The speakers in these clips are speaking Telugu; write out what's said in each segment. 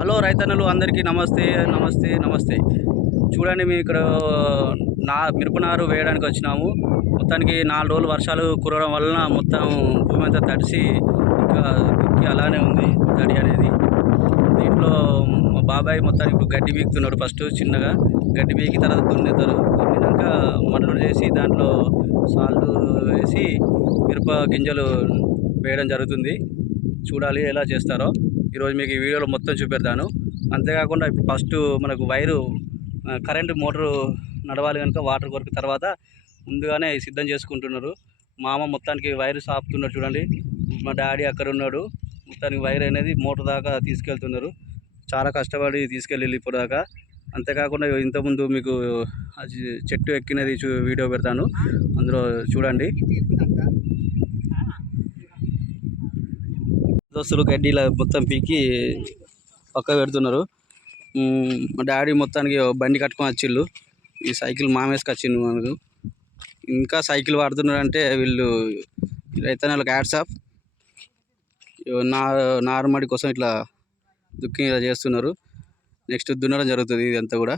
హలో రైతన్నలు అందరికీ నమస్తే నమస్తే నమస్తే. చూడండి మేము ఇక్కడ నా మిరపనారు వేయడానికి వచ్చినాము. మొత్తానికి నాలుగు రోజులు వర్షాలు కురవడం వలన మొత్తం భూమి అంతా తడిసి ఇంకా దుక్కి అలానే ఉంది తడి అనేది. దీంట్లో మా బాబాయ్ మొత్తానికి ఇప్పుడు గడ్డి బీకుతున్నాడు ఫస్ట్ చిన్నగా. గడ్డి బీకి తర్వాత దున్నుతారు దున్నినాక మడ్లు చేసి దాంట్లో సాల్ట్ వేసి మిరప గింజలు వేయడం జరుగుతుంది. చూడాలి ఎలా చేస్తారో. ఈరోజు మీకు ఈ వీడియోలో మొత్తం చూపెడతాను. అంతేకాకుండా ఇప్పుడు ఫస్ట్ మనకు వైరు కరెంటు మోటారు నడవాలి కనుక వాటర్ కొరకు తర్వాత ముందుగానే సిద్ధం చేసుకుంటున్నారు. మామ మొత్తానికి వైరు సాపుతున్నారు చూడండి. మా డాడీ అక్కడ ఉన్నాడు. మొత్తానికి వైర్ అనేది మోటార్ దాకా తీసుకెళ్తున్నారు. చాలా కష్టపడి తీసుకెళ్ళి ఇప్పుడు దాకా. అంతేకాకుండా ఇంతకుముందు మీకు చెట్టు ఎక్కినది చూ వీడియో పెడతాను. అందులో చూడండి. దోస్తులు గడ్డీల మొత్తం పీకి పక్క పెడుతున్నారు. మా డాడీ మొత్తానికి బండి కట్టుకొని వచ్చిళ్ళు ఈ సైకిల్ మామేసుకు మనకు ఇంకా సైకిల్ వాడుతున్నారంటే వీళ్ళు రైతన్నలకు యాడ్స్ ఆఫ్. నా నారుమడి కోసం ఇట్లా దుక్కి ఇలా చేస్తున్నారు. నెక్స్ట్ దున్నడం జరుగుతుంది ఇదంతా కూడా.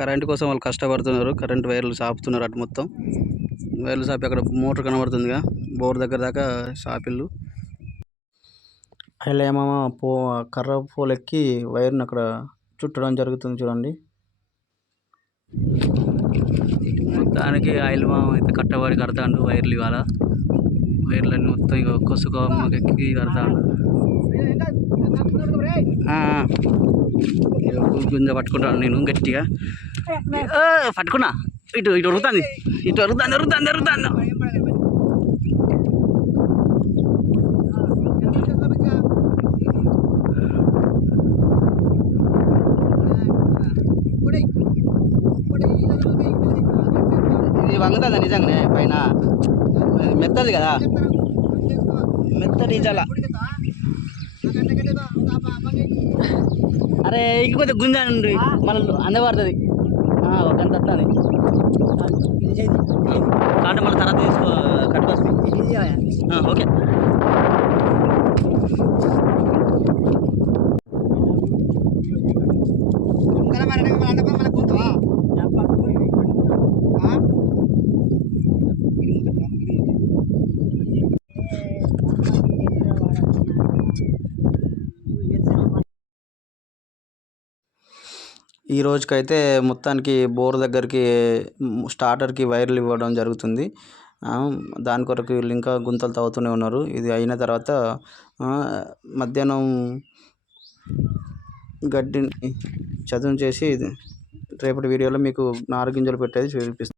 కరెంట్ కోసం వాళ్ళు కష్టపడుతున్నారు. కరెంట్ వైర్లు సాపుతున్నారు అటు మొత్తం. వైర్లు సాపి అక్కడ మోటార్ కనబడుతుందిగా. బోర్ దగ్గర దాకా షాపిల్లు ఇలా ఏమో పో కర్ర పూలెక్కి వైర్ని అక్కడ చుట్టడం జరుగుతుంది చూడండి. దానికి ఆయిల్ మామ అయితే కట్టబడి కడతాడు వైర్లు ఇవాళ. వైర్లన్నీ మొత్తం ఇక కొసుక ఎక్కి కడతాడు. గుంజ పట్టుకుంటాను నేను గట్టిగా. పట్టుకున్నా. ఇటు ఇటు ఉరుగుతుంది ఇటు ఉరుగుతుంది ఉరుగుతుంది ఉరుగుతుంది ఇది వంగుతుందా నిజంగానే పైన. మెత్తది కదా. మెత్తది జల. అరే ఇంక కొంచెం గుంజండి మన అందబడుతుంది. ఒక గంట వస్తుంది కాబట్టి మళ్ళీ తర్వాత తీసుకో కట్టుకొస్తుంది ఓకే. ఈ రోజుకైతే మొత్తానికి బోర్ దగ్గరికి స్టార్టర్కి వైర్లు ఇవ్వడం జరుగుతుంది. దాని కొరకు వీళ్ళు ఇంకా గుంతలు తవ్వుతూనే ఉన్నారు. ఇది అయిన తర్వాత మధ్యాహ్నం గడ్డిని చదును చేసి రేపటి వీడియోలో మీకు నారు గింజలు పెట్టేది చూపిస్తాను